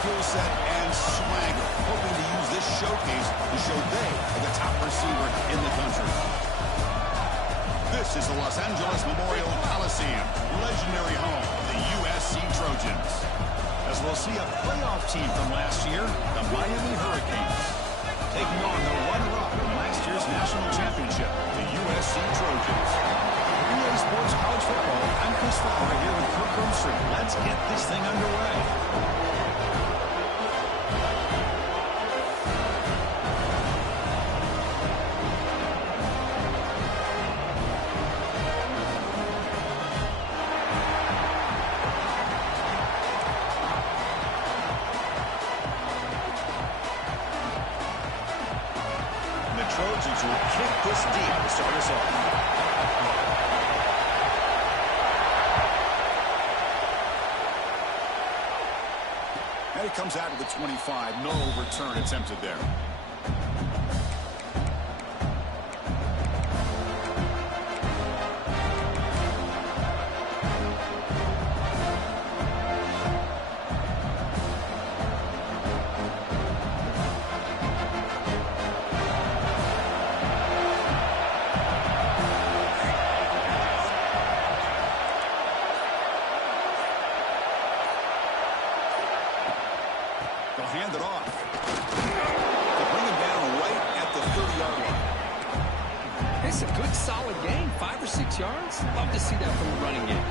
skill set and swagger, hoping to use this showcase to show they are the top receiver in the country. This is the Los Angeles Memorial Coliseum, legendary home of the USC Trojans. As we'll see a playoff team from last year, the Miami Hurricanes, taking on the runner-up in last year's national championship, the USC Trojans. EA Sports College Football, I'm Chris Fowler here with Kirk Herbstreit. Let's get this thing underway. Trojans will kick this deep to start us off. And he comes out of the 25. No return attempted there. They'll hand it off. They bring him down right at the 30-yard line. It's a good, solid gain. 5 or 6 yards. Love to see that from the running game.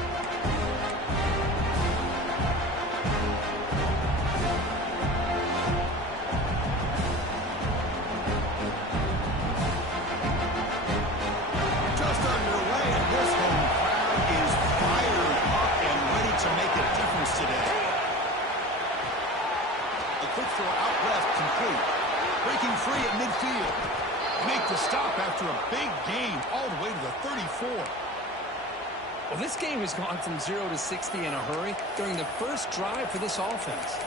Just underway, and this home crowd is fired up and ready to make a difference today. Quick throw out left, complete. Breaking free at midfield. Make the stop after a big gain all the way to the 34. Well, this game has gone from 0 to 60 in a hurry during the first drive for this offense.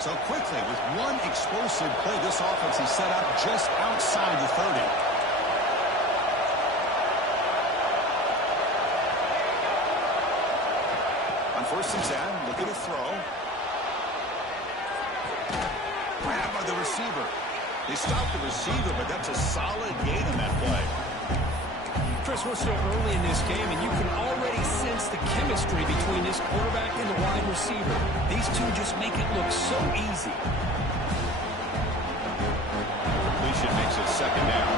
So quickly, with one explosive play, this offense is set up just outside the 30. On 1st and 10, look at a throw. Grab by the receiver. They stop the receiver, but that's a solid gain in that play. Chris, we're still early in this game, and you can already sense the chemistry between this quarterback and the wide receiver. These two just make it look so easy. Completion makes it 2nd down.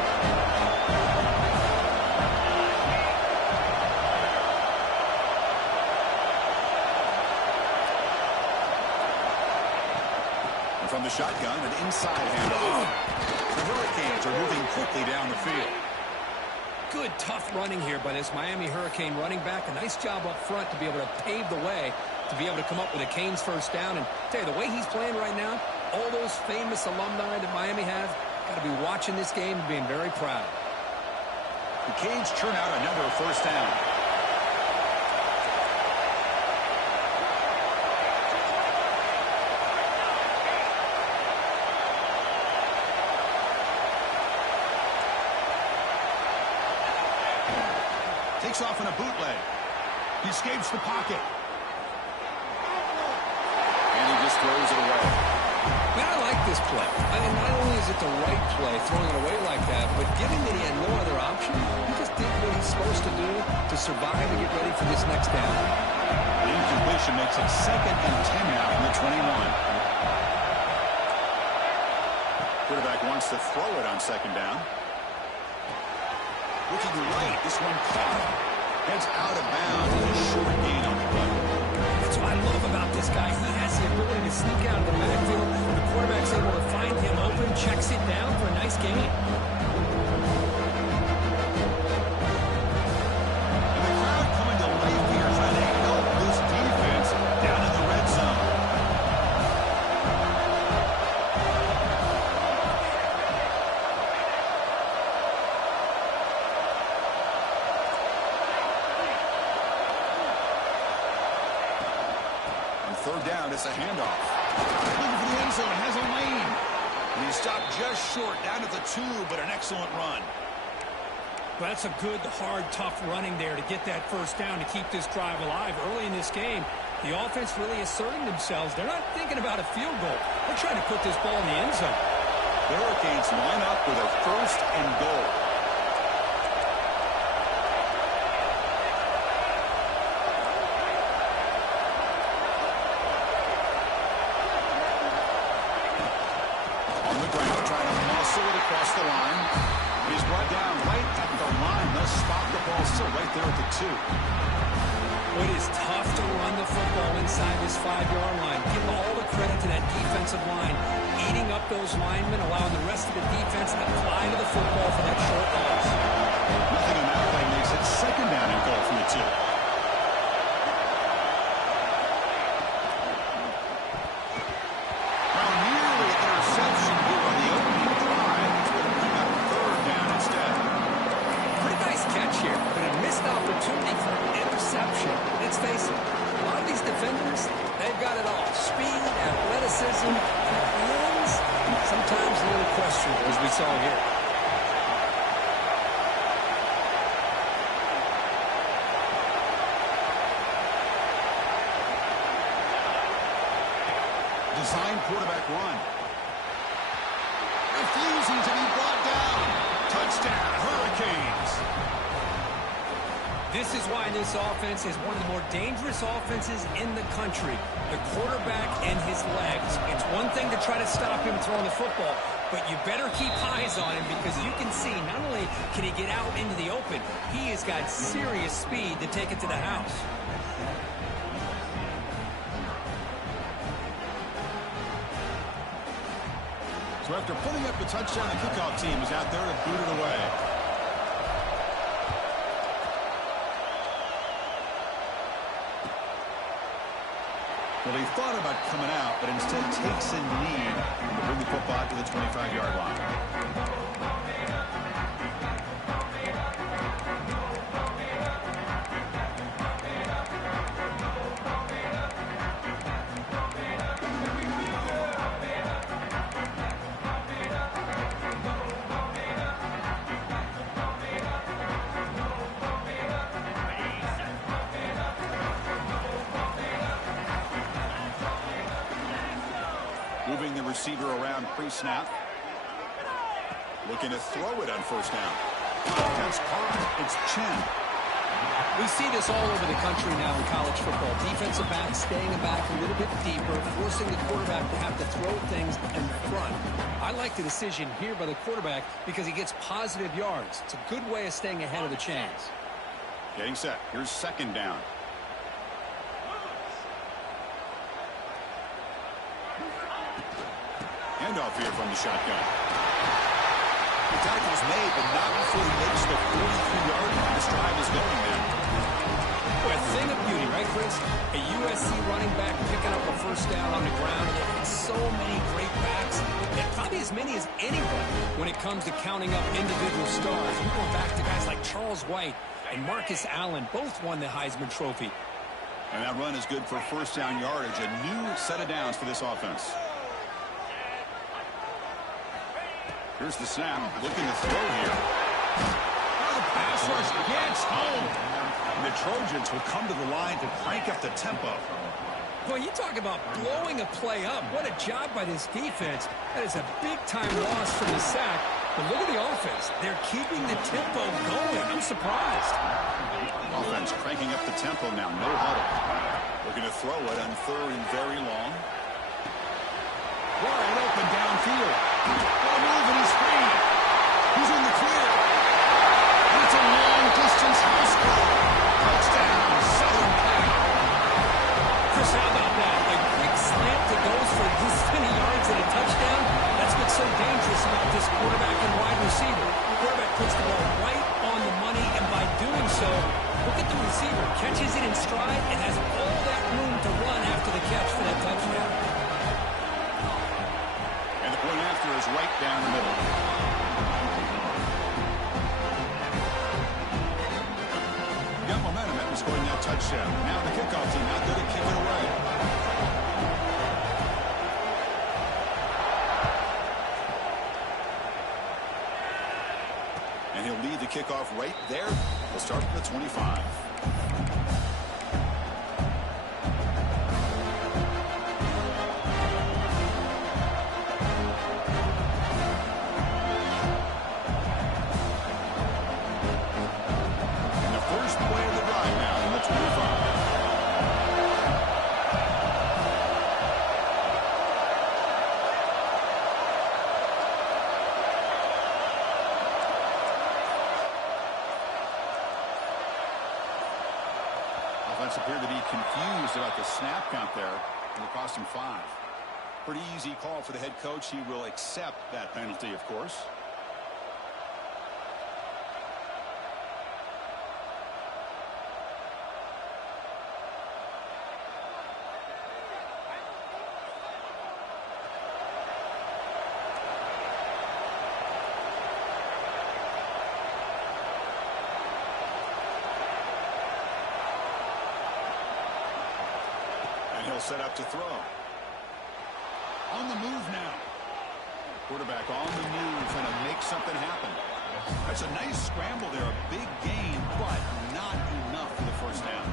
From the shotgun, an inside handoff. The Hurricanes are moving quickly down the field. Good, tough running here by this Miami Hurricane running back. A nice job up front to be able to pave the way, to be able to come up with a Canes 1st down. And tell you, the way he's playing right now, all those famous alumni that Miami has, got to be watching this game and being very proud. The Canes churn out another 1st down. Takes off in a bootleg. He escapes the pocket. And he just throws it away. Man, I like this play. I mean, not only is it the right play, throwing it away like that, but given that he had no other option, he just did what he's supposed to do to survive and get ready for this next down. The incompletion makes it 2nd and 10 now from the 21. Quarterback wants to throw it on 2nd down. Looking right, this one caught. Heads out of bounds and a short gain on the play. That's what I love about this guy. He has the ability to sneak out of the backfield. The quarterback's able to find him open, checks it down for a nice gain. And the crowd coming to life here, trying to help this defense down in the red zone. On 3rd down, it's a handoff. Looking for the end zone, has a lane. And he stopped just short, down at the 2, but an excellent run. Well, that's a good, hard, tough running there to get that 1st down to keep this drive alive. Early in this game, The offense really asserting themselves. They're not thinking about a field goal. They're trying to put this ball in the end zone. The Hurricanes line up with a 1st and goal. On the ground, trying to muscle it across the line. He's brought down right at the line. They'll spot the ball still right there at the 2. It is tough to run the football inside this 5-yard line. Give all the credit to that defensive line, eating up those linemen, allowing the rest of the defense to fly to the football for that short loss. Nothing on that play makes it 2nd down and goal from the 2. Now nearly interception here on the opening drive. It's going to bring up 3rd down instead. Pretty nice catch here, but a missed opportunity for an interception. Let's face it, a lot of these defenders, they've got it all. Speed, athleticism, and hands, sometimes a little questionable, as we saw here. Design quarterback run. Refusing to be brought down. Touchdown, Hurricanes. This is why this offense is one of the more dangerous offenses in the country. The quarterback and his legs. It's one thing to try to stop him throwing the football, but you better keep eyes on him because you can see not only can he get out into the open, he has got serious speed to take it to the house. So after putting up the touchdown, the kickoff team is out there to boot it away. Well, he thought about coming out, but instead takes a knee to bring the football to the 25-yard line. Moving the receiver around pre-snap. Looking to throw it on 1st down. That's caught. It's Chen. We see this all over the country now in college football. Defensive backs staying back a little bit deeper, forcing the quarterback to have to throw things in front. I like the decision here by the quarterback because he gets positive yards. It's a good way of staying ahead of the chains. Getting set. Here's 2nd down. Handoff here from the shotgun. The tackle's made, but not before he makes the 43-yard line. This drive is going now. Boy, a thing of beauty, right, Chris? A USC running back picking up a 1st down on the ground. And they've got so many great backs, and probably as many as anyone when it comes to counting up individual stars. We're going back to guys like Charles White and Marcus Allen. Both won the Heisman Trophy. And that run is good for 1st down yardage. A new set of downs for this offense. Here's the snap. Looking to throw here. Oh, the pass rush gets home. And the Trojans will come to the line to crank up the tempo. Well, you talk about blowing a play up. What a job by this defense. That is a big-time loss from the sack. But look at the offense. They're keeping the tempo going. I'm surprised. Offense cranking up the tempo now. No huddle. Looking to throw it on 3rd and very long. Wide open downfield. Ball move and he's free. He's in the clear. And it's a long-distance house call. Touchdown, Southern Cal. Chris, how about that? A quick slant that goes for this many yards and a touchdown. That's what's so dangerous about this quarterback and wide receiver. The quarterback puts the ball right on the money, and by doing so, look at the receiver. Catches it in stride and has all that room to run after the catch for that touchdown. And the point after is right down the middle. Got momentum after scoring that touchdown. Now the kickoff team out there to kick it away. And he'll lead the kickoff right there. We'll start from the 25. Offense appeared to be confused about the snap count there, and it cost him 5. Pretty easy call for the head coach. He will accept that penalty, of course. And he'll set up to throw. On the move now. Quarterback on the move, trying to make something happen. That's a nice scramble there. A big gain, but not enough for the first down.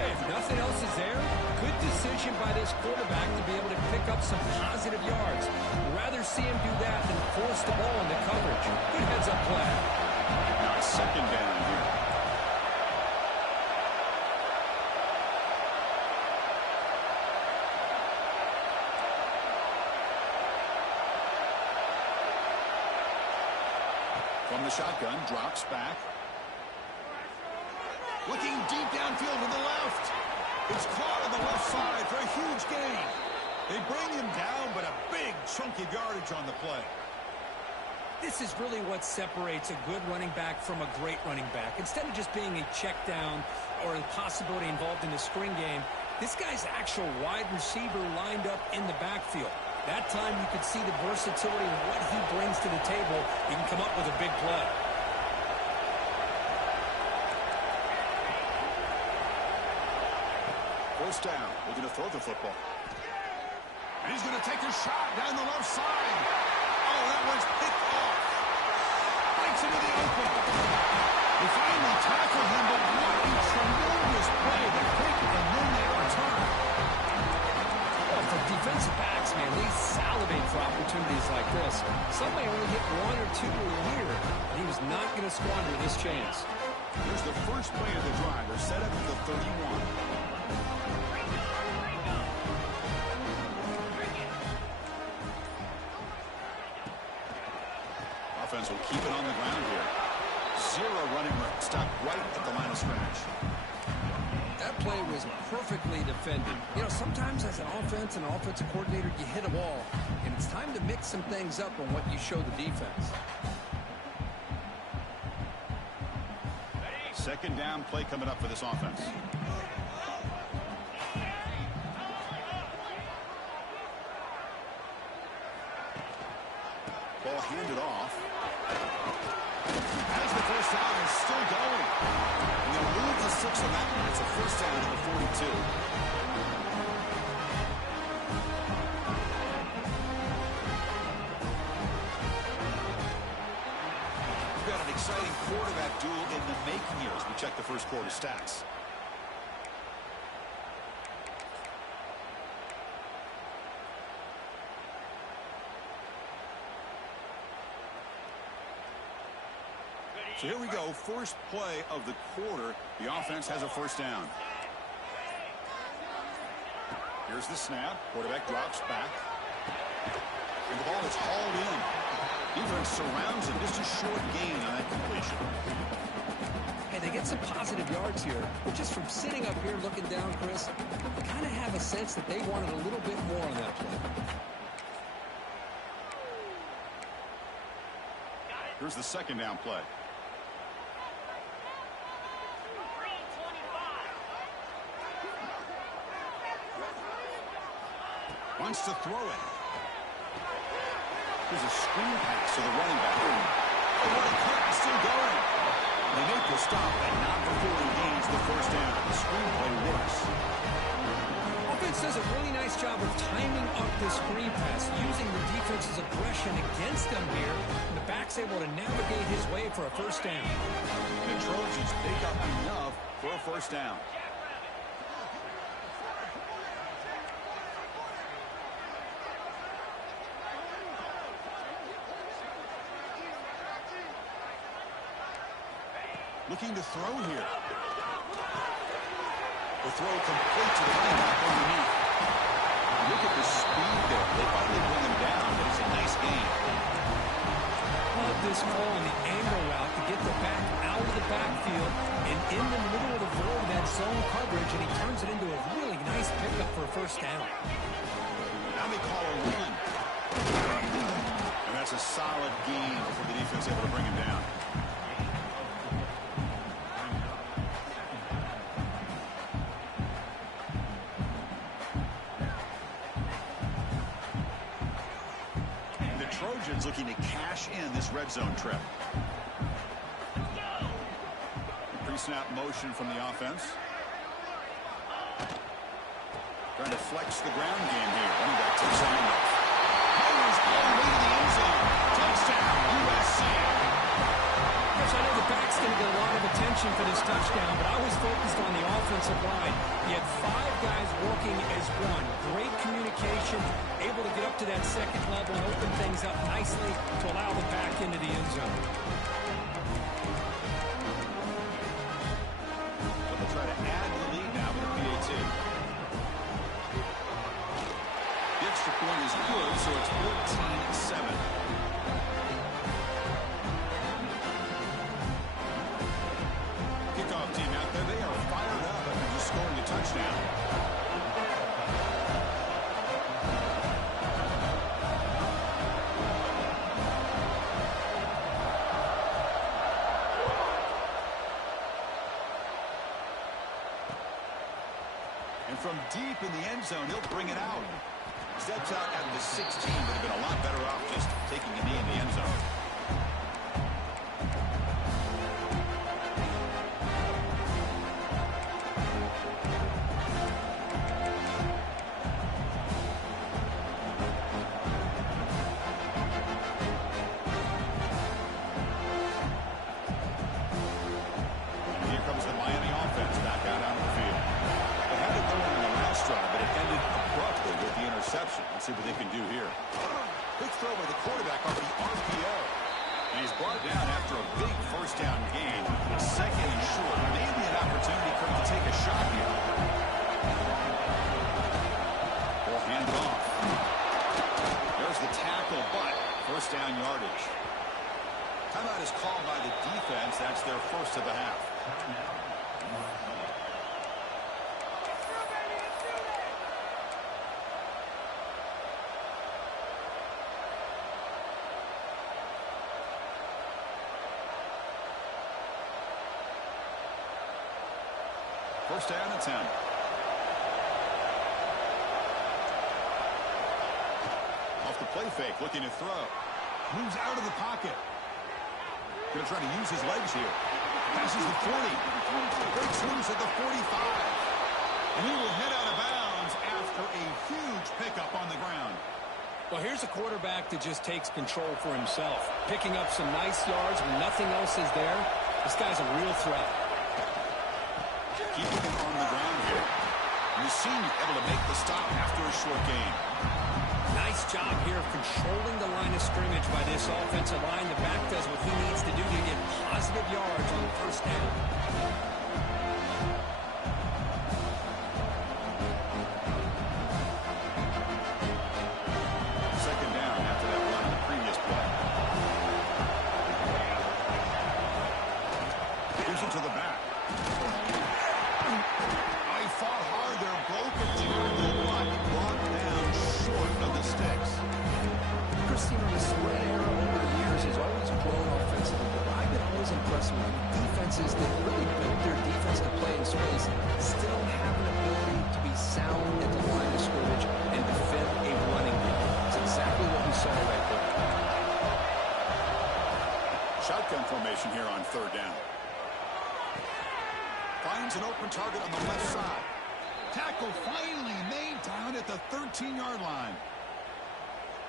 Hey, if nothing else is there, good decision by this quarterback to be able to pick up some positive yards. Rather see him do that than force the ball into coverage. Good heads-up play. Now it's second down here. From the shotgun, drops back. Looking deep downfield to the left. It's caught on the left side for a huge gain. They bring him down, but a big chunk of yardage on the play. This is really what separates a good running back from a great running back. Instead of just being a check down or a possibility involved in the screen game, this guy's actual wide receiver lined up in the backfield. That time you could see the versatility of what he brings to the table. He can come up with a big play. First down, looking to throw the football. And he's going to take a shot down the left side. Oh, that one's picked off. Breaks into the open. They finally tackled him, but what a tremendous play. They pick and then they return. Well, for defensive backs, man, they salivate for opportunities like this. Some may only get 1 or 2 a year. And he was not going to squander this chance. Here's the first play of the drive. They're set up at the 31. Offense will keep it on the ground here. 0 running room. Stop right at the line of scrimmage. That play was perfectly defended. You know, sometimes as an offense and an offensive coordinator, you hit a wall, and it's time to mix some things up on what you show the defense. Second down play coming up for this offense. Ball handed off. As the first down is still going. And they'll move the 6 on that one. It's a first down at the 42. We've got an exciting quarterback duel in the making here as we check the first quarter stats. So here we go, first play of the quarter. The offense has a first down. Here's the snap. Quarterback drops back. And the ball is hauled in. Defense surrounds him. Just a short gain on that completion. Hey, they get some positive yards here. But just from sitting up here looking down, Chris, I kind of have a sense that they wanted a little bit more on that play. Here's the second down play. Wants to throw it. There's a screen pass to the running back. Oh, what a cut. It's still going. They make the stop, but not before he gains the first down. The screenplay works. Offense does a really nice job of timing up the screen pass, using the defense's aggression against them here. And the back's able to navigate his way for a first down. The Trojans pick up enough for a first down. Looking to throw here. The throw complete to the running back underneath. Look at the speed there. They finally bring him down, but it's a nice gain. Well, love this call on the angle route to get the back out of the backfield and in the middle of the field of that zone coverage, and he turns it into a really nice pickup for a first down. Now they call a run. And that's a solid gain for the defense able to bring him down. Trojans looking to cash in this red zone trip. Pre-snap motion from the offense. Trying to flex the ground game here. Running back takes a handoff. Powers all the way to the end zone. Touchdown, USC. Coach, I know the back's going to get a lot of attention for this touchdown, but I was focused on the offensive line. You had 5 guys working as one. Great communication, able to get up to that second level and open things up nicely to allow the back into the end zone. So they'll try to add the lead now with a PAT. The extra point is good, so it's 14-7. Kickoff team out there, they are fired up after just scoring a touchdown. And from deep in the end zone, he'll bring it out. Steps out at the 16, but have been a lot better off just taking a knee in the end zone. Let's see what they can do here. Big throw by the quarterback off the RPO. And he's brought down after a big first down gain. Second and short. Maybe an opportunity for him to take a shot here. We'll hand it off. There's the tackle, but first down yardage. Timeout is called by the defense. That's their first of the half. First down and 10. Off the play fake, looking to throw. Moves out of the pocket. Going to try to use his legs here. Passes the 40. Breaks loose at the 45. And he will head out of bounds after a huge pickup on the ground. Well, here's a quarterback that just takes control for himself. Picking up some nice yards when nothing else is there. This guy's a real threat. Keeping him on the ground here. Mussini able to make the stop after a short gain. Nice job here of controlling the line of scrimmage by this offensive line. The back does what he needs to do to get positive yards on the first down. Second down after that run on the previous play. Here's it to the back. I fought hard there, broke a tackle, but brought down short of the sticks. Christine, the spread era over the years has always grown offensively, but I've been always impressed with defenses that really build their defense to play in space, still have an ability to be sound at the line of scrimmage and defend a running game. It's exactly what we saw right there. Shotgun formation here on third down. Finds an open target on the left side. Tackle finally made down at the 13-yard line.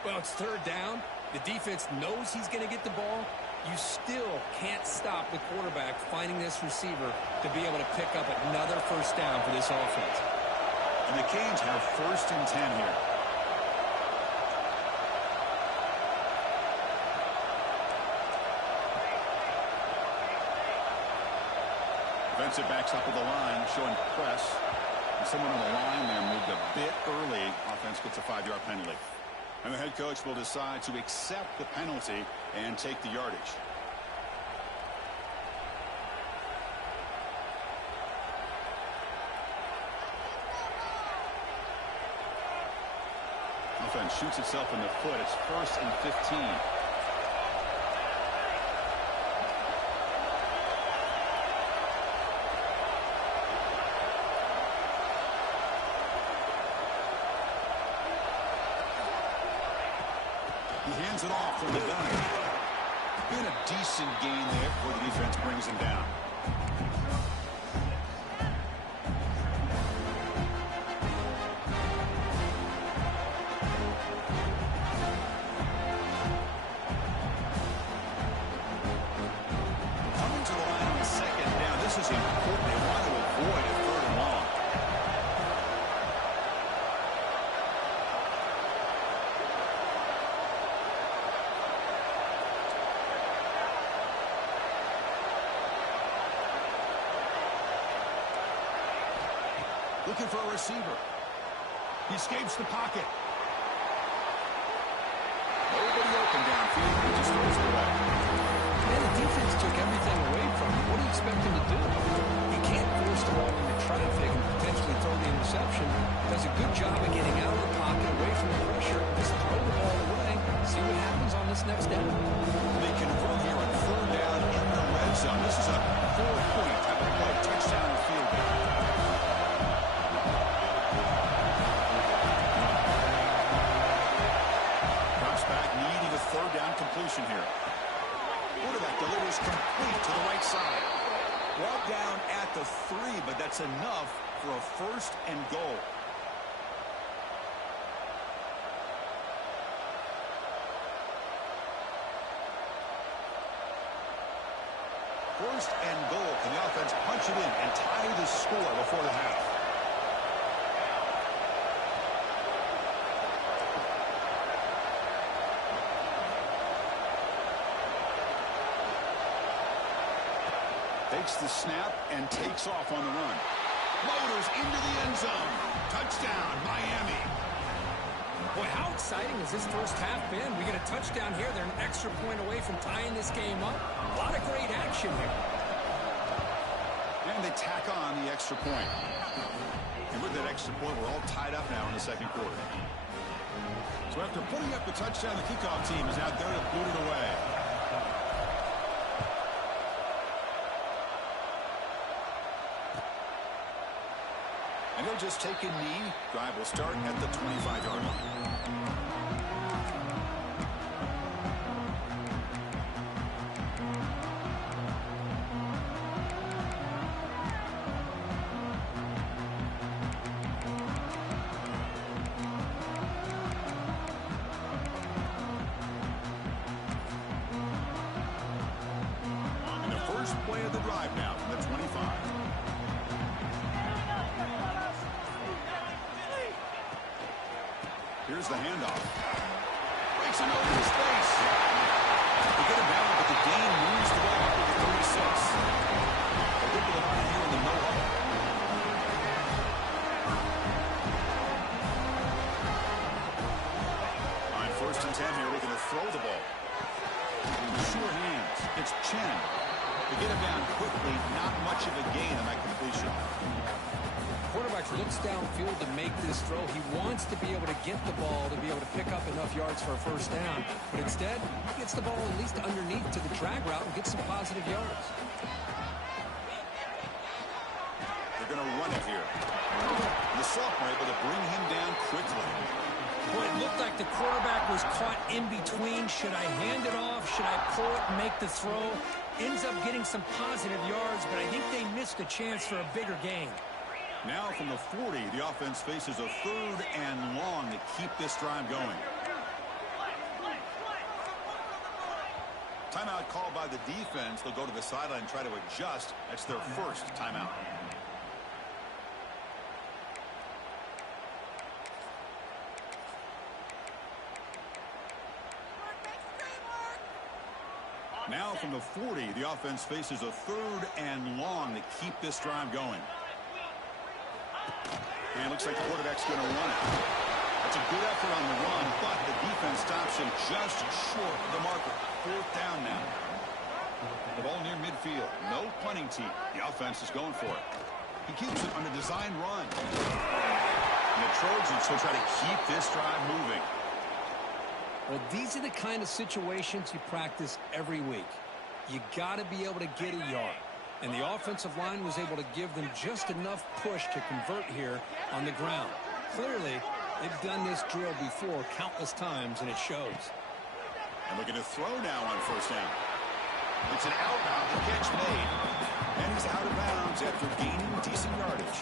Well, it's third down. The defense knows he's going to get the ball. You still can't stop the quarterback finding this receiver to be able to pick up another first down for this offense. And the Canes have first and 10 here. Defensive backs up with the line, showing press. And someone on the line there moved a bit early. Offense gets a 5-yard penalty. And the head coach will decide to accept the penalty and take the yardage. Offense shoots itself in the foot. It's 1st and 15. He hands it off from the gun. Been a decent gain there before the defense brings him down. Looking for a receiver. He escapes the pocket. Nobody open downfield. He just throws it away. Man, the defense took everything away from him. What do you expect him to do? He can't force the ball into traffic and potentially throw the interception. Does a good job of getting out of the pocket, away from the pressure. Just throw the ball away. See what happens on this next down. They convert here on 3rd down in the red zone. This is a 4-point type of play. Touchdown or field goal. Completion here. Quarterback delivers complete to the right side. Brought down at the 3, but that's enough for a 1st and goal. First and goal. Can the offense punch it in and tie the score before the half? Takes the snap and takes off on the run. Motors into the end zone. Touchdown, Miami. Boy, how exciting has this first half been? We get a touchdown here. They're an extra point away from tying this game up. A lot of great action here. And they tack on the extra point. And with that extra point, we're all tied up now in the 2nd quarter. So after putting up the touchdown, the kickoff team is out there to boot it away. And they'll just take a knee. Drive will start at the 25-yard line. And the first play of the drive now from the 25. Here's the handoff. Breaks him over his face. They get him down, but the gain moves the ball up to the 36. They'll get to the line here in the no huddle. On 1st and 10 here, looking to throw the ball. Sure hands. It's Chen. They get him down quickly. Not much of a gain on that completion. Quarterback looks downfield to make this throw. He wants to be able to get the ball to be able to pick up enough yards for a 1st down. But instead, he gets the ball at least underneath to the drag route and gets some positive yards. They're going to run it here. The sophomore able to bring him down quickly. Boy, it looked like the quarterback was caught in between. Should I hand it off? Should I pull it and make the throw? Ends up getting some positive yards, but I think they missed a chance for a bigger gain. Now from the 40, the offense faces a 3rd and long to keep this drive going. Timeout called by the defense. They'll go to the sideline and try to adjust. That's their 1st timeout. Now from the 40, the offense faces a 3rd and long to keep this drive going. And looks like the quarterback's going to run it. That's a good effort on the run, but the defense stops him just short of the marker. 4th down now. The ball near midfield. No punting team. The offense is going for it. He keeps it on a design run. And the Trojans will try to keep this drive moving. Well, these are the kind of situations you practice every week. You got to be able to get a yard. And the offensive line was able to give them just enough push to convert here on the ground. Clearly, they've done this drill before countless times, and it shows. And looking to throw now on 1st down. It's an outbound, the catch made. And he's out of bounds after gaining decent yardage.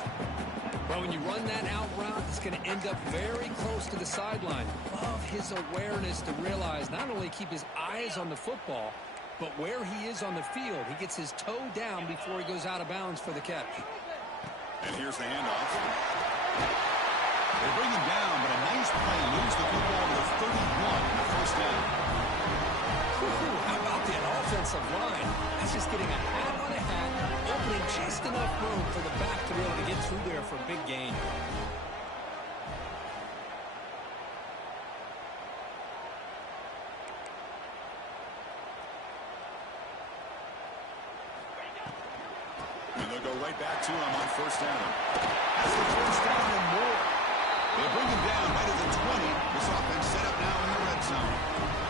Well, when you run that out route, it's going to end up very close to the sideline. Love his awareness to realize not only keep his eyes on the football, but where he is on the field. He gets his toe down before he goes out of bounds for the catch. And here's the handoff. They bring him down, but a nice play moves the football to the 31 in the 1st down. How about that offensive line? That's just getting a hat on a hat, opening just enough room for the back to be able to get through there for a big gain. And they'll go right back to him on 1st down. That's the 1st down and more. They bring him down right at the 20. This offense set up now in the red zone.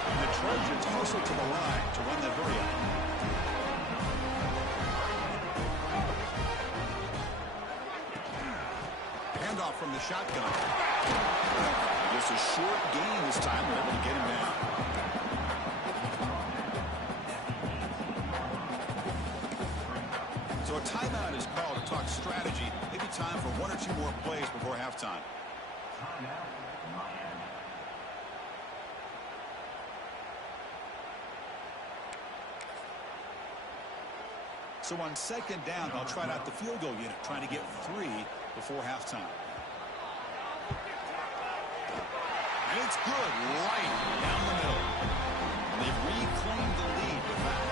And the Trojans hustle to the line to run the hurry-up. Handoff from the shotgun. Just a short gain this time. They're able to get him down. So a timeout is called to talk strategy. Maybe time for 1 or 2 more plays before halftime. So on 2nd down, they'll try out the field goal unit, trying to get 3 before halftime. And it's good, right down the middle. And they've reclaimed the lead with that.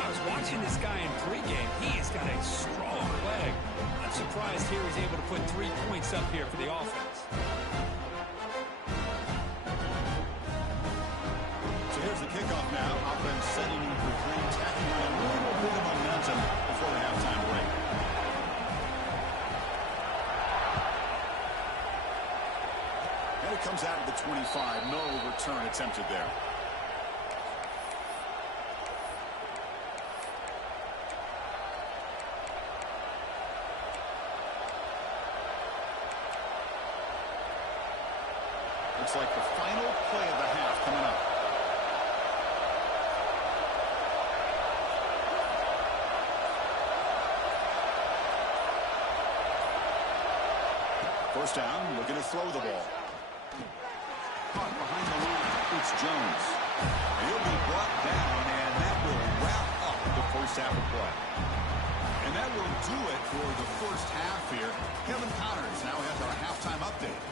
I was watching this guy in pregame. He's got a strong leg. I'm surprised here he's able to put 3 points up here for the offense. So here's the kickoff now. Offense setting in for 3, tacking on a little bit of momentum before the halftime break. And it comes out of the 25. No return attempted there. Looks like the final play of the half coming up. First down, looking to throw the ball. Caught behind the line. It's Jones. He'll be brought down, and that will wrap up the first half of play. And that will do it for the first half here. Kevin Connors now has our halftime update.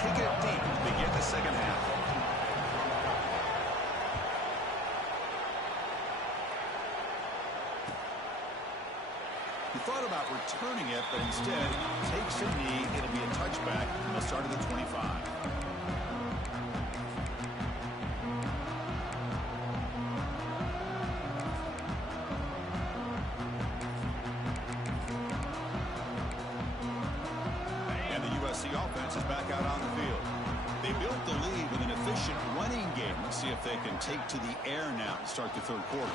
Kick it deep to begin the second half. He thought about returning it, but instead takes a knee. It'll be a touchback. They'll start at the 25. Offense is back out on the field. They built the lead with an efficient running game. Let's see if they can take to the air now to start the 3rd quarter.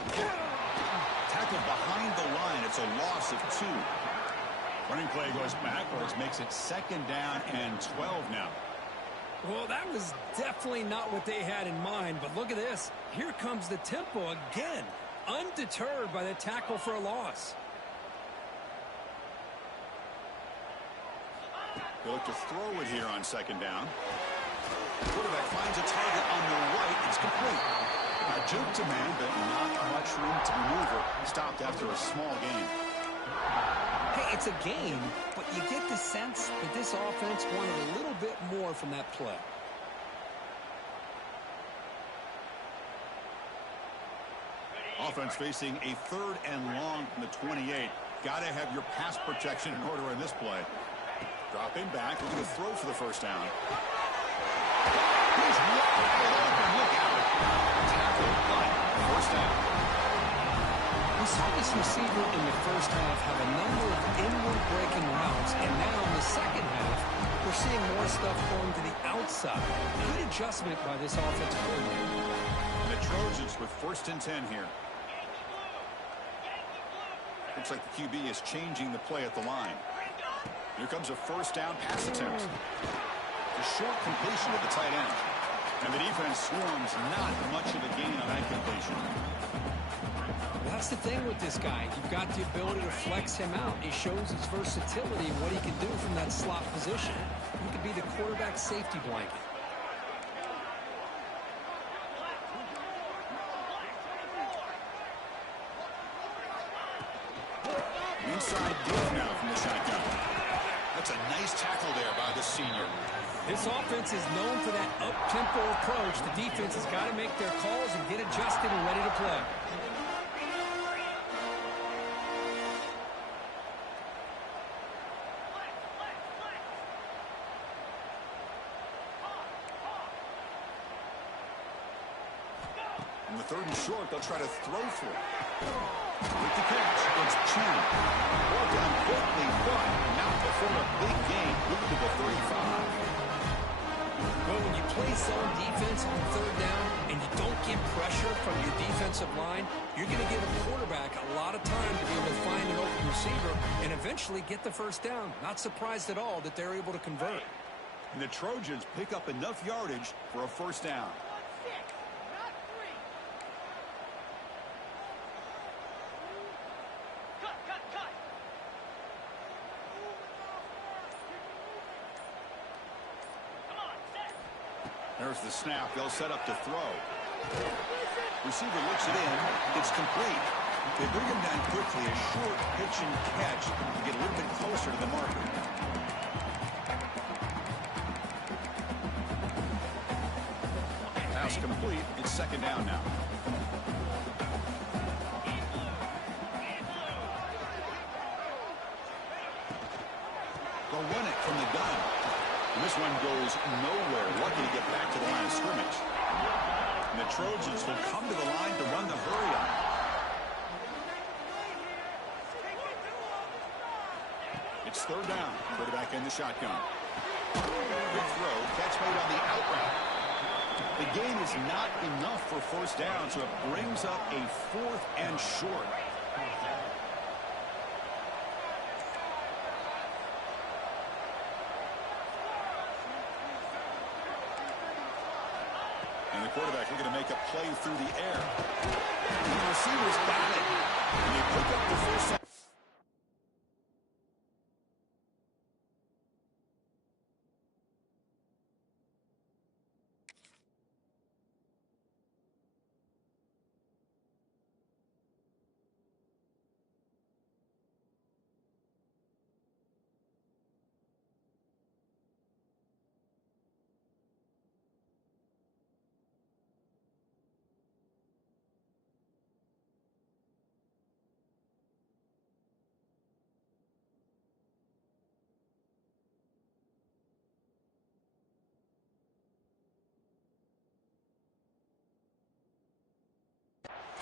Tackle behind the line. It's a loss of 2. Running play goes backwards, makes it 2nd down and 12 now. Well, that was definitely not what they had in mind, but look at this. Here comes the tempo again, undeterred by the tackle for a loss. They look to throw it here on 2nd down. Quarterback finds a target on the right. It's complete. A juke to man, but not much room to maneuver. Stopped after a small gain. Hey, it's a game, but you get the sense that this offense wanted a little bit more from that play. offense facing a 3rd and long from the 28. Got to have your pass protection in order in this play. Dropping back, looking to throw for the first down. He's wide open. Look out. Tackle, but first down. We saw this receiver in the first half have a number of inward breaking routes, and now in the second half, we're seeing more stuff going to the outside. Good adjustment by this offensive coordinator. And the Trojans with 1st and 10 here. Looks like the QB is changing the play at the line. Here comes a first down pass attempt. A short completion to the tight end. And the defense swarms not much of a gain on that completion. That's the thing with this guy. You've got the ability to flex him out. He shows his versatility and what he can do from that slot position. He could be the quarterback safety blanket. Inside deep now from the shotgun. That's a nice tackle there by the senior. This offense is known for that up-tempo approach. The defense has got to make their calls and get adjusted and ready to play. On the 3rd and short, they'll try to throw for it. With the catch, it's Chen. Ball down quickly, but not before a big gain. Moving to the 35. Well, when you play zone defense on 3rd down and you don't get pressure from your defensive line, you're going to give a quarterback a lot of time to be able to find an open receiver and eventually get the first down. Not surprised at all that they're able to convert. And the Trojans pick up enough yardage for a first down. There's the snap. They'll set up to throw. Receiver looks it in. It's complete. They bring him down quickly. A short pitch and catch to get a little bit closer to the marker. Pass complete. It's 2nd down now. They'll run it from the gun. And this one goes nowhere. Lucky to get back to the line of scrimmage. And the Trojans will come to the line to run the hurry on. It's 3rd down. Quarterback in the shotgun. Good throw. Catch made on the out route. The gain is not enough for first down, so it brings up a 4th and short. And the quarterback looking to make a play through the air. And the receivers got it. And they pick up the first down.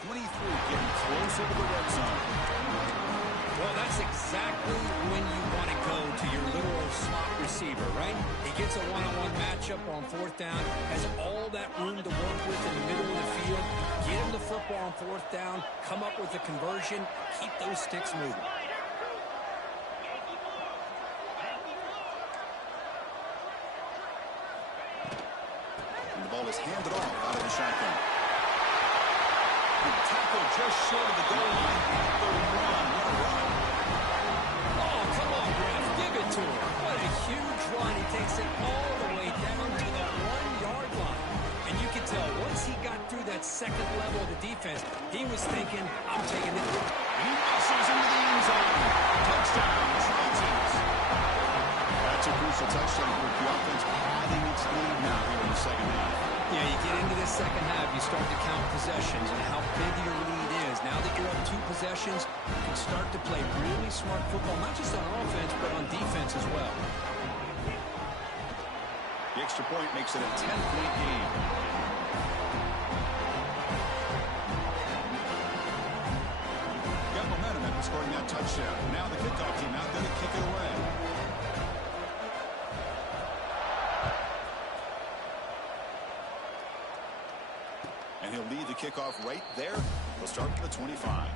Getting closer to the red zone. Well, that's exactly when you want to go to your literal slot receiver, right? He gets a one-on-one matchup on 4th down, has all that room to work with in the middle of the field. Get him the football on 4th down, come up with a conversion, keep those sticks moving. And the ball is handed off out of the shotgun. Tackle just short of the goal line at the 1. What a run. Oh, come on, Griff. Give it to him. What a huge run. He takes it all the way down to the 1-yard line. And you can tell once he got through that 2nd level of the defense, he was thinking, I'm taking it. He rushes into the end zone. Touchdown, Trojans. That's a crucial touchdown for the offense padding its lead now here in the 2nd half. Yeah, you get into this 2nd half, you start to count possessions and how big your lead is. Now Now that you're up 2 possessions, you can start to play really smart football, not just on offense, but on defense as well. The extra point makes it a 10-point game. Got momentum after scoring that touchdown. Now the kickoff team out there to kick it away. And he'll lead the kickoff right there. He'll start at the 25.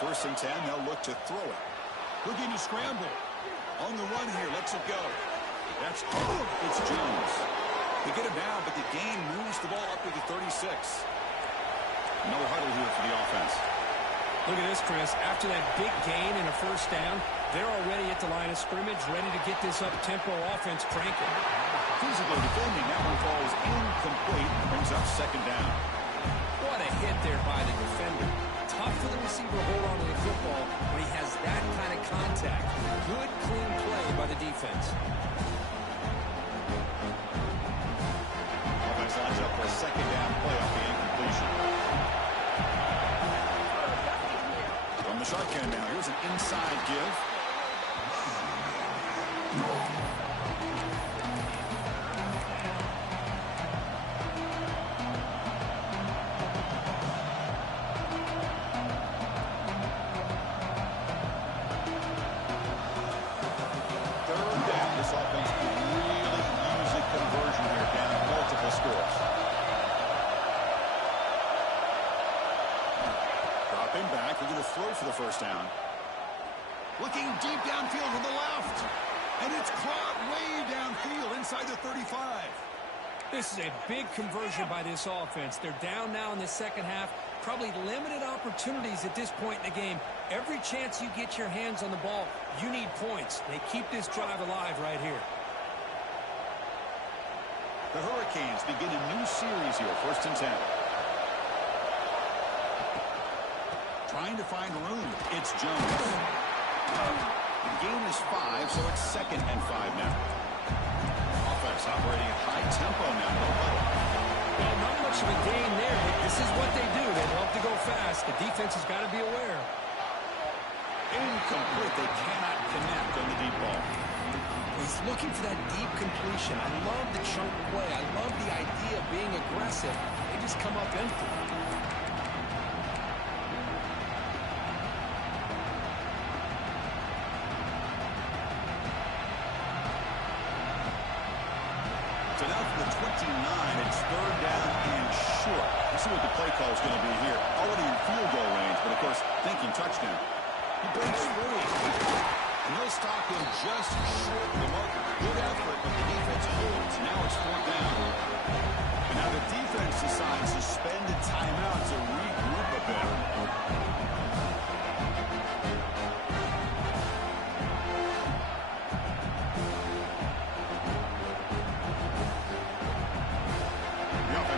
First and 10, they'll look to throw it. Looking to scramble. On the run here, lets it go. It's Jones. They get it down, but the gain moves the ball up to the 36. No huddle here for the offense. Look at this, Chris. After that big gain and a first down, they're already at the line of scrimmage, ready to get this up-tempo offense cranking. Physically defending, that one falls incomplete, brings up second down. What a hit there by the defender. Tough for the receiver to hold on to the football when he has that kind of contact. Good, clean play by the defense. Offense lines up for a second down play off the incompletion. From the shotgun now, here's an inside give. For the first down. Looking deep downfield to the left. And it's caught way downfield inside the 35. This is a big conversion by this offense. They're down now in the second half. Probably limited opportunities at this point in the game. Every chance you get your hands on the ball, you need points. They keep this drive alive right here. The Hurricanes begin a new series here. First and 10. Trying to find room. It's Jones. The gain is 5, so it's second and 5 now. Offense operating at high tempo now. Well, not much of a gain there. This is what they do. They love to go fast. The defense has got to be aware. Incomplete. They cannot connect on the deep ball. He's looking for that deep completion. I love the chunk play. I love the idea of being aggressive. They just come up empty. So now for the 29, it's third down and short. Let's see what the play call is going to be here. Already in field goal range, but of course, thinking touchdown. He breaks free. And he'll stop him just short of the marker. Good effort, but the defense holds. Now it's fourth down. And now the defense decides to spend a timeout to regroup a bit.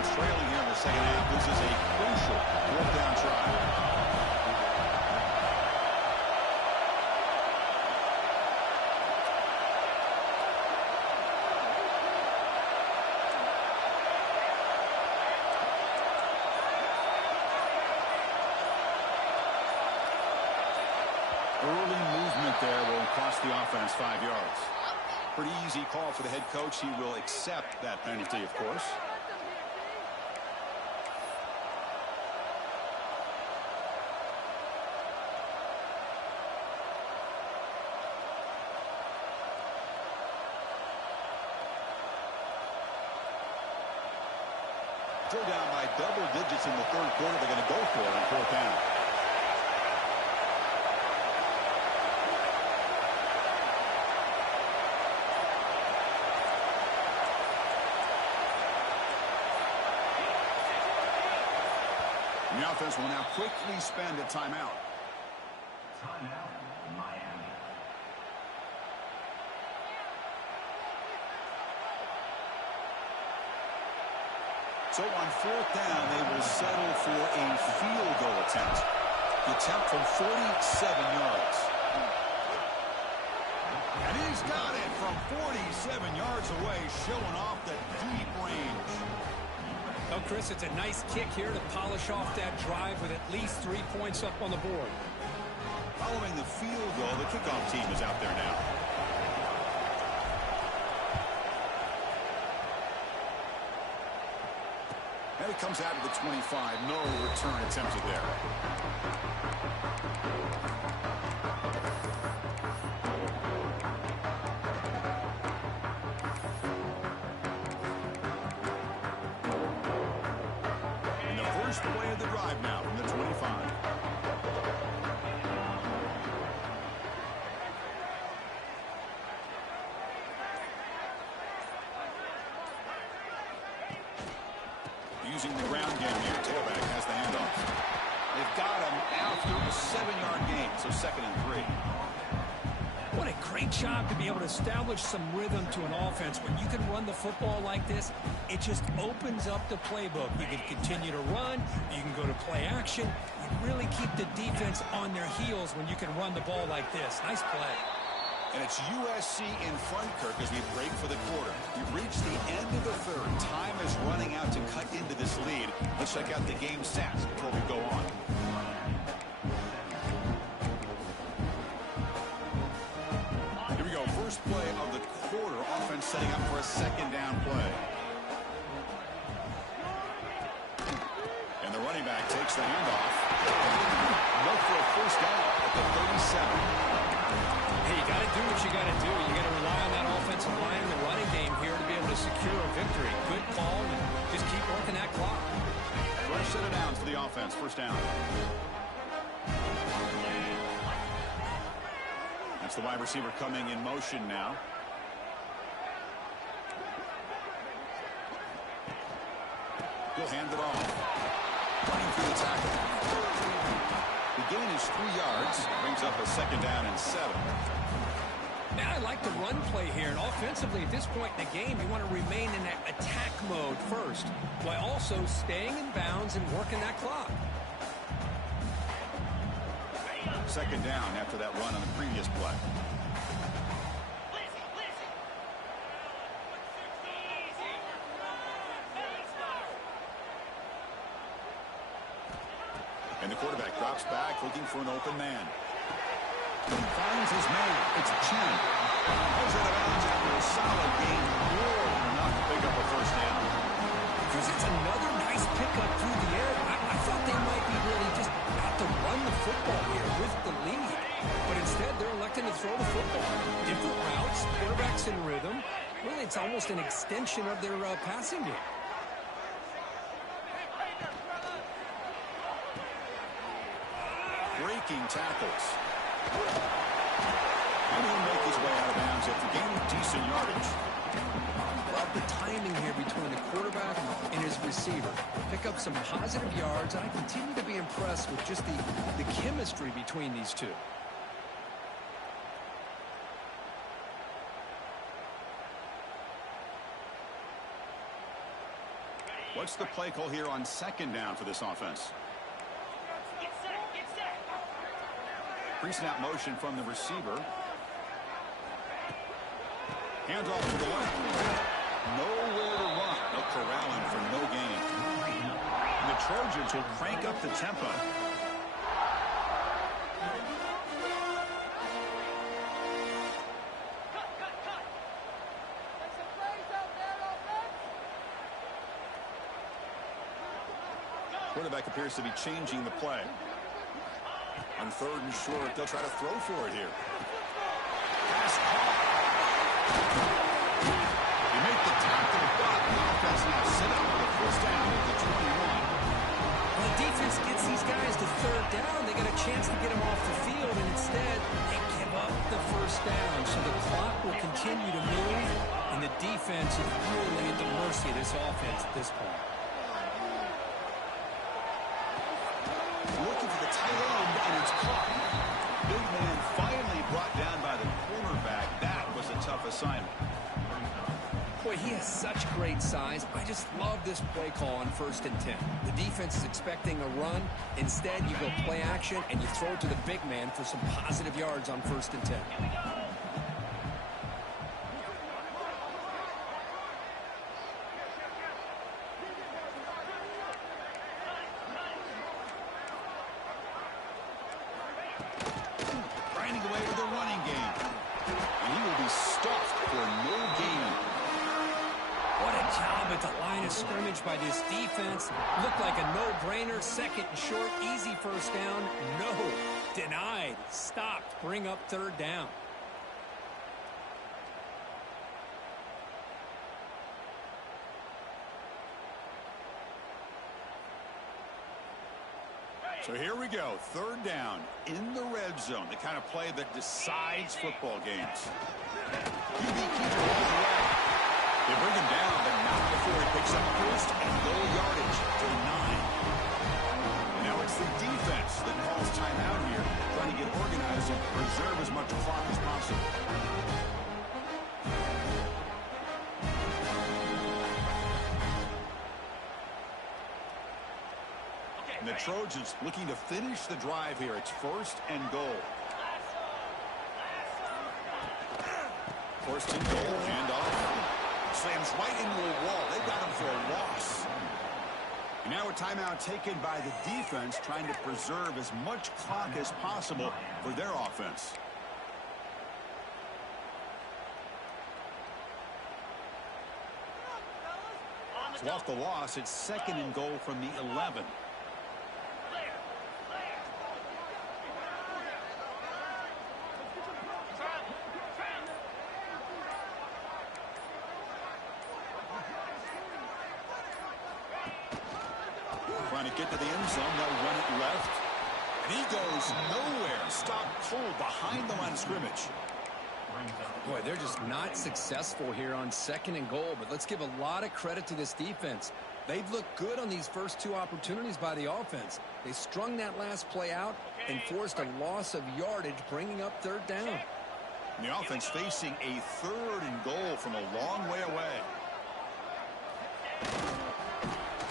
Trailing here in the second half. This is a crucial fourth down try. Early movement there will cost the offense 5 yards. Pretty easy call for the head coach. He will accept that penalty, of course. Still down by double digits in the third quarter. They're going to go for it on fourth down. And the offense will now quickly spend a timeout. Timeout, Miami. So on fourth down, they will settle for a field goal attempt. The attempt from 47 yards. And he's got it from 47 yards away, showing off the deep range. Oh, Chris, it's a nice kick here to polish off that drive with at least 3 points up on the board. Following the field goal, the kickoff team is out there now. And it comes out of the 25. No return attempted there. And the first play of the drive now from the 25. Using the ground game here. Tailback has the handoff. They've got him after a 7-yard gain, so 2nd and 3. What a great job to be able to establish some rhythm to an offense. When you can run the football like this, it just opens up the playbook. You can continue to run. You can go to play action. You really keep the defense on their heels when you can run the ball like this. Nice play. And it's USC in front, Kirk, as we break for the quarter. We've reached the end of the third. Time is running out to cut into this lead. Let's check out the game stats before we go on. Here we go. First play of the quarter. Offense setting up for a 2nd down play. And the running back takes the handoff. Look for a first down at the 37. Hey, you got to do what you got to do. You got to rely on that offensive line and the running game here to be able to secure a victory. Good call, and just keep working that clock. First set of downs for the offense. First down. That's the wide receiver coming in motion now. He'll hand it off. Running through the tackle. The gain is 3 yards. Brings up a 2nd down and 7. Man, I like the run play here. And offensively, at this point in the game, you want to remain in that attack mode first, while also staying in bounds and working that clock. 2nd down after that run on the previous play. And the quarterback drops back, looking for an open man. Finds his man. It's Chen. Goes out of bounds after a solid gain. More than enough to pick up a first down. Because it's another nice pickup through the air. I thought they might be really just out to run the football here with the lead. But instead, they're electing to throw the football. Different routes, quarterbacks in rhythm. Really, it's almost an extension of their passing game. Breaking tackles. And he'll make his way out of bounds after gaining decent yardage. Love the timing here between the quarterback and his receiver. Pick up some positive yards, and I continue to be impressed with just the chemistry between these two. What's the play call here on 2nd down for this offense? Pre-snap motion from the receiver. Hands off to the left. Nowhere to run. They'll corral him for no gain. And the Trojans will crank up the tempo. Quarterback appears to be changing the play. On 3rd and short, they'll try to throw for it here. Pass caught. They make the tackle, but the offense now set up with a first down at the 21. When the defense gets these guys to 3rd down, they got a chance to get them off the field, and instead they give up the first down. So the clock will continue to move, and the defense is really at the mercy of this offense at this point. Looking for the tight end, and it's caught. Big man finally brought down by the cornerback. That was a tough assignment. Boy, he has such great size. I just love this play call on 1st and 10. The defense is expecting a run. Instead, you go play action, and you throw it to the big man for some positive yards on 1st and 10. Grinding away with the running game. And he will be stuffed for no gain. What a job at the line of scrimmage by this defense. Looked like a no-brainer. 2nd and short. Easy 1st down. No. Denied. Stopped. Bring up 3rd down. So here we go. 3rd down in the red zone. The kind of play that decides football games. QB keeper all the way. They bring him down, but not before he picks up 1st and goal yardage to the 9. And now it's the defense that calls timeout here, trying to get organized and preserve as much clock as possible. And the Trojans looking to finish the drive here. It's 1st and goal. 1st and goal. Handoff. Slams right into a wall. They got him for a loss. And now a timeout taken by the defense, trying to preserve as much clock as possible for their offense. So off the loss, it's 2nd and goal from the 11. Trying to get to the end zone. They'll run it left. And he goes nowhere. Stop cold behind the line of scrimmage. Boy, they're just not successful here on 2nd and goal, but let's give a lot of credit to this defense. They've looked good on these first 2 opportunities by the offense. They strung that last play out and forced a loss of yardage, bringing up 3rd down. And the offense facing a 3rd and goal from a long way away.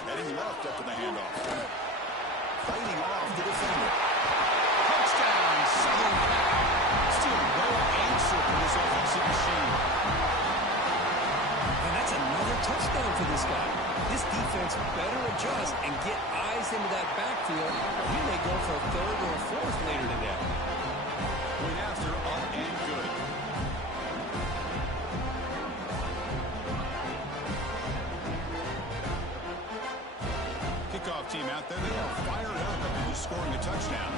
Heading left after the handoff. Fighting off the defender. Touchdown, Southern Cal. Still no answer for this offensive machine. And that's another touchdown for this guy. This defense better adjust and get eyes into that backfield. He may go for a 3rd or a 4th later today. Going after up and good. Kickoff team out there. They are fired up after just scoring a touchdown.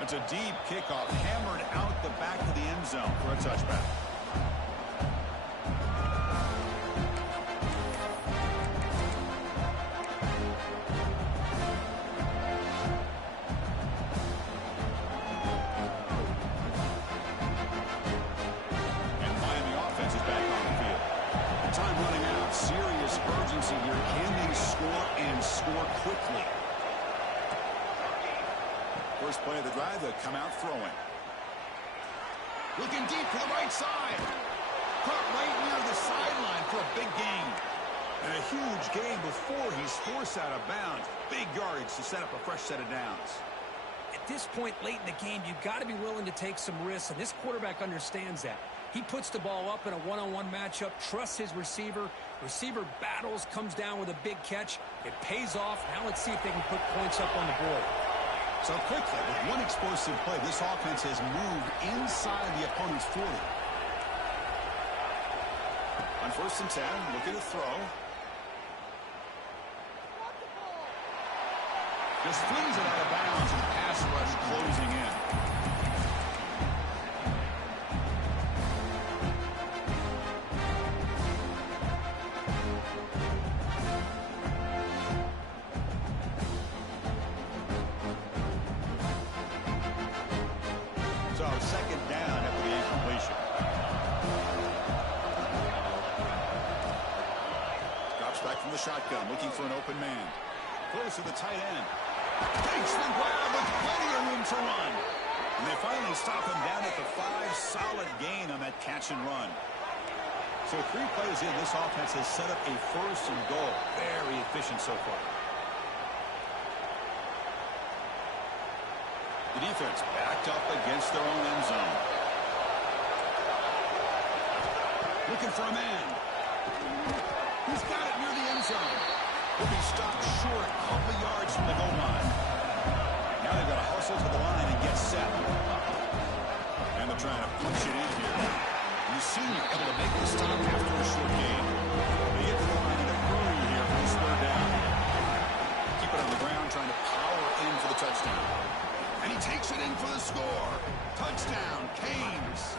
It's a deep kickoff, hammered out the back of the end zone for a touchback. And Miami offense is back on the field. Time running out. Serious urgency here. Can they score and score quickly? First play of the drive, they'll come out throwing. Looking deep to the right side. Caught right near the sideline for a big gain. And a huge gain before he's forced out of bounds. Big yardage to set up a fresh set of downs. At this point late in the game, you've got to be willing to take some risks, and this quarterback understands that. He puts the ball up in a one-on-one matchup, trusts his receiver. Receiver battles, comes down with a big catch. It pays off. Now let's see if they can put points up on the board. So quickly, with one explosive play, this offense has moved inside the opponent's 40. On 1st and 10, looking to throw. Just flings it out of bounds, and the pass rush closing in. So 2nd down after the incompletion. Drops back from the shotgun, looking for an open man. Close to the tight end. Takes the grab with plenty of room to run. And they finally stop him down at the 5. Solid gain on that catch and run. So 3 plays in, this offense has set up a 1st and goal. Very efficient so far. The defense backed up against their own end zone. Looking for a man. He's got it near the end zone. He'll be stopped short a couple yards from the goal line. Now they've got to hustle to the line and get set. And they're trying to punch it in here. And the senior able to make the stop after a short gain. They get to the line in a hurry here for this 3rd down. Keep it on the ground, trying to power in for the touchdown. And he takes it in for the score. Touchdown, Canes.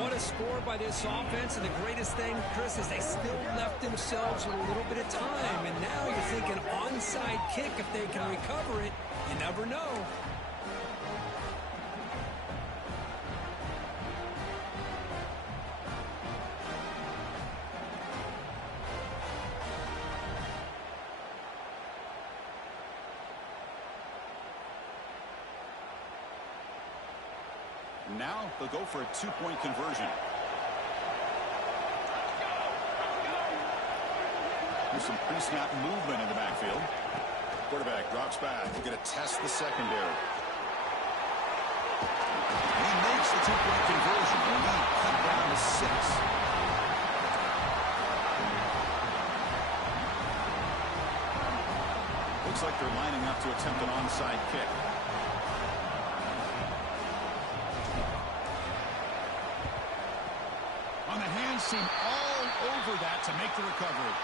What a score by this offense, and the greatest thing, Chris, is they still left themselves with a little bit of time, and now you're thinking onside kick if they can recover it. You never know. Now they'll go for a 2-point conversion. There's some pre-snap movement in the backfield. Quarterback drops back. They're going to test the secondary. And he makes the 2-point conversion. The lead cut down to 6. Looks like they're lining up to attempt an onside kick. On the hands team all over that to make the recovery.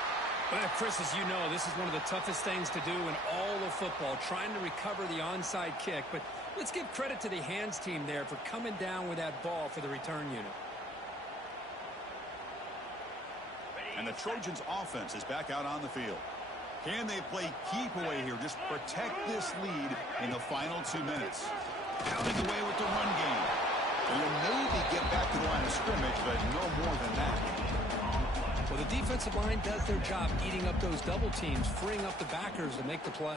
Well, Chris, as you know, this is one of the toughest things to do in all of football, trying to recover the onside kick. But let's give credit to the hands team there for coming down with that ball for the return unit. And the Trojans' offense is back out on the field. Can they play keep away here? Just protect this lead in the final 2 minutes. Pounding away with the run game. And will maybe get back to the line of scrimmage, but no more than that. Well, the defensive line does their job eating up those double teams, freeing up the backers to make the play.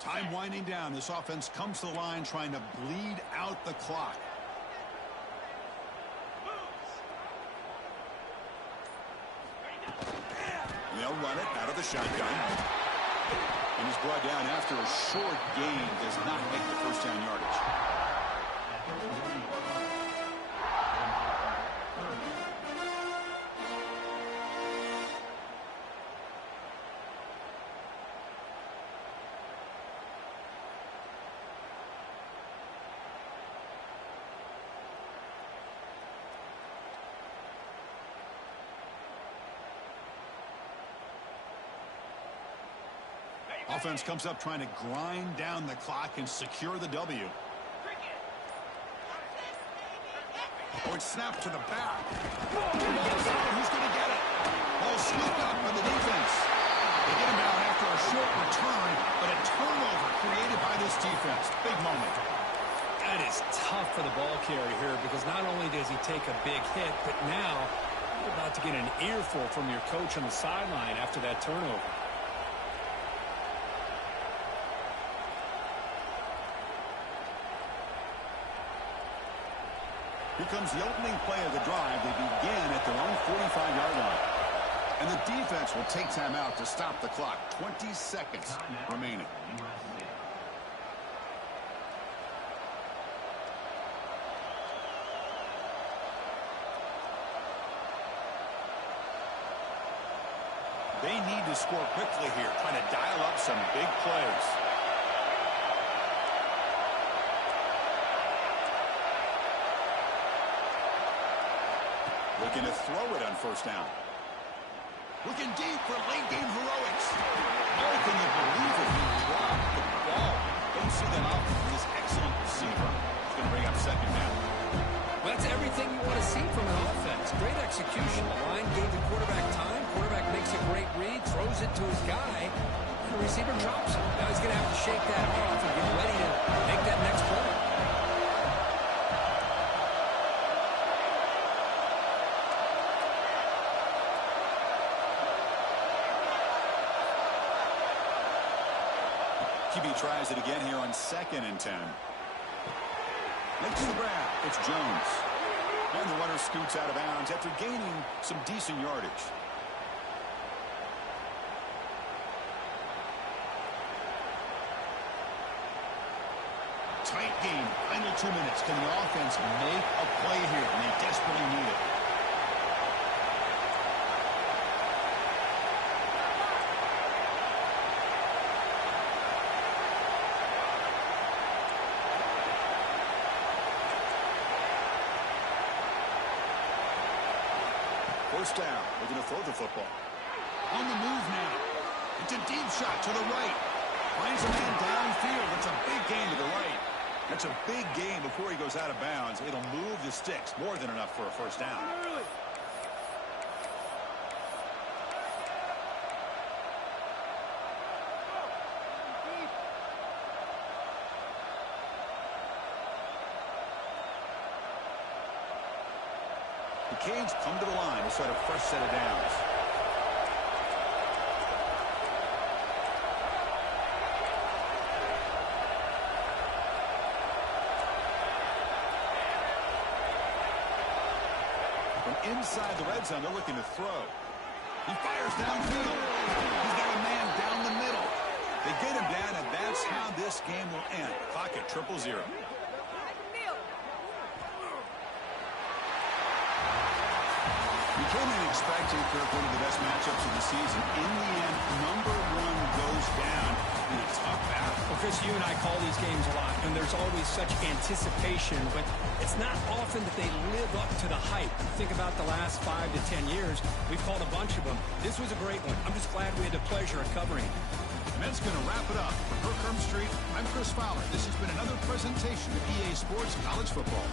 Time winding down. This offense comes to the line trying to bleed out the clock. They'll run it out of the shotgun. And he's brought down after a short gain. Does not make the first down yardage. Offense comes up trying to grind down the clock and secure the W. Oh, it's snapped to the back. Who's going to get it? Ball scooped up by the defense. They get him down after a short return, but a turnover created by this defense. Big moment. That is tough for the ball carrier here because not only does he take a big hit, but now you're about to get an earful from your coach on the sideline after that turnover. Here comes the opening play of the drive. They begin at their own 45-yard line. And the defense will take time out to stop the clock. 20 seconds remaining. They need to score quickly here, trying to dial up some big plays. Looking to throw it on first down. Looking deep for late game heroics. Oh, can you believe it? He dropped the ball. Don't see that often from this excellent receiver. He's going to bring up second down. Well, that's everything you want to see from an offense. Great execution. The line gave the quarterback time. Quarterback makes a great read, throws it to his guy, and the receiver drops him. Now he's going to have to shake that off and get ready to make that next play. QB tries it again here on 2nd and 10. Makes the grab. It's Jones. And the runner scoots out of bounds after gaining some decent yardage. Tight game. Final 2 minutes. Can the offense make a play here? And they desperately need it. First down. We're going to throw the football. On the move now. It's a deep shot to the right. Finds a man downfield. That's a big gain to the right. That's a big gain before he goes out of bounds. It'll move the sticks. More than enough for a first down. The Canes come to the line to start a fresh set of downs. From inside the red zone, they're looking to throw. He fires downfield. He's got a man down the middle. They get him down, and that's how this game will end. Clock at 0-0. You came in expecting, Kirk, one of the best matchups of the season. In the end, number 1 goes down in a tough battle. Well, Chris, you and I call these games a lot, and there's always such anticipation, but it's not often that they live up to the hype. Think about the last 5 to 10 years. We've called a bunch of them. This was a great one. I'm just glad we had the pleasure of covering it. And that's going to wrap it up. For Kirk Herbstreit, I'm Chris Fowler. This has been another presentation of EA Sports College Football.